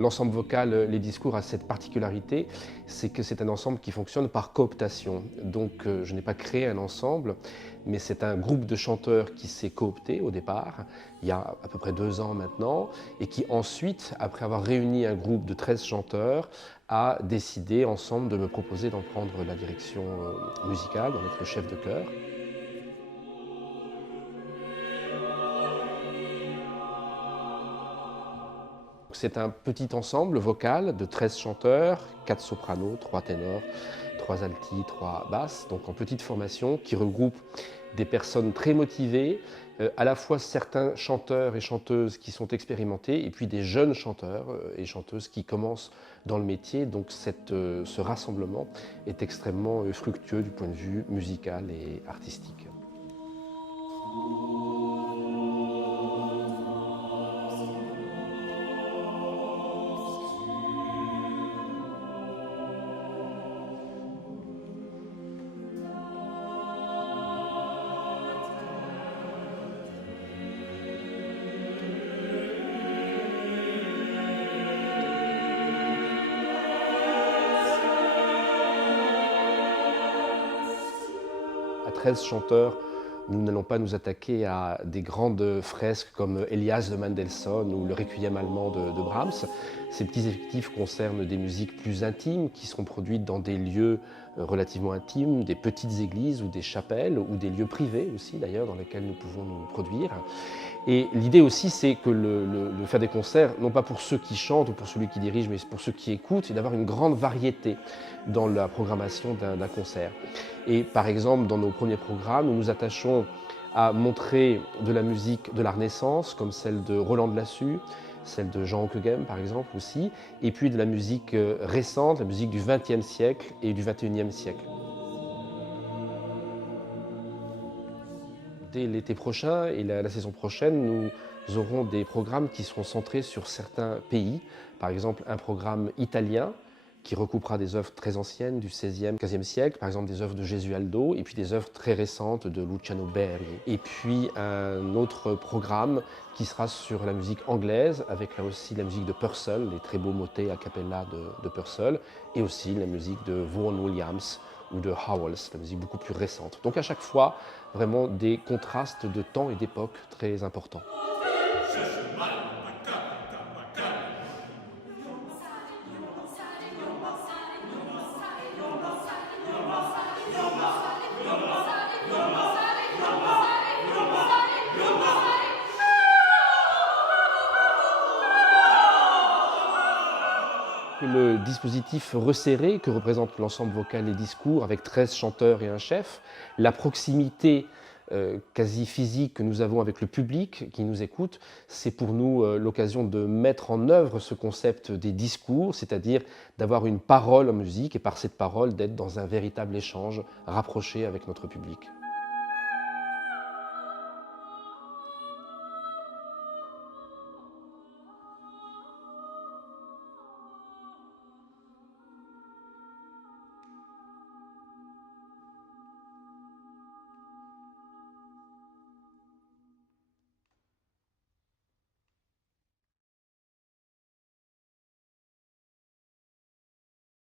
L'ensemble vocal Les Discours a cette particularité, c'est que c'est un ensemble qui fonctionne par cooptation. Donc je n'ai pas créé un ensemble, mais c'est un groupe de chanteurs qui s'est coopté au départ, il y a à peu près 2 ans maintenant, et qui ensuite, après avoir réuni un groupe de 13 chanteurs, a décidé ensemble de me proposer d'en prendre la direction musicale, d'en être le chef de chœur. C'est un petit ensemble vocal de 13 chanteurs, 4 sopranos, 3 ténors, 3 altis, 3 basses, donc en petite formation, qui regroupe des personnes très motivées, à la fois certains chanteurs et chanteuses qui sont expérimentés, et puis des jeunes chanteurs et chanteuses qui commencent dans le métier. Donc ce rassemblement est extrêmement fructueux du point de vue musical et artistique. À 13 chanteurs, nous n'allons pas nous attaquer à des grandes fresques comme Elias de Mendelssohn ou le Requiem allemand de Brahms. Ces petits effectifs concernent des musiques plus intimes qui sont produites dans des lieux relativement intimes, des petites églises ou des chapelles ou des lieux privés aussi d'ailleurs dans lesquels nous pouvons nous produire. Et l'idée aussi, c'est que le faire des concerts, non pas pour ceux qui chantent ou pour celui qui dirige, mais pour ceux qui écoutent, c'est d'avoir une grande variété dans la programmation d'un concert. Et par exemple, dans nos premiers programmes, nous nous attachons à montrer de la musique de la Renaissance, comme celle de Roland de Lassus, celle de Jean Ockeghem par exemple aussi, et puis de la musique récente, la musique du XXe siècle et du XXIe siècle. Dès l'été prochain et la saison prochaine, nous aurons des programmes qui seront centrés sur certains pays. Par exemple, un programme italien qui recoupera des œuvres très anciennes du XVIe, XVe siècle, par exemple des œuvres de Gesualdo, et puis des œuvres très récentes de Luciano Berio. Et puis un autre programme qui sera sur la musique anglaise, avec là aussi la musique de Purcell, les très beaux motets a cappella de Purcell, et aussi la musique de Vaughan Williams ou de Howells, la musique beaucoup plus récente. Donc à chaque fois, vraiment des contrastes de temps et d'époque très importants. Le dispositif resserré que représente l'ensemble vocal Les Discours avec 13 chanteurs et un chef, la proximité quasi physique que nous avons avec le public qui nous écoute, c'est pour nous l'occasion de mettre en œuvre ce concept des discours, c'est-à-dire d'avoir une parole en musique et par cette parole d'être dans un véritable échange rapproché avec notre public.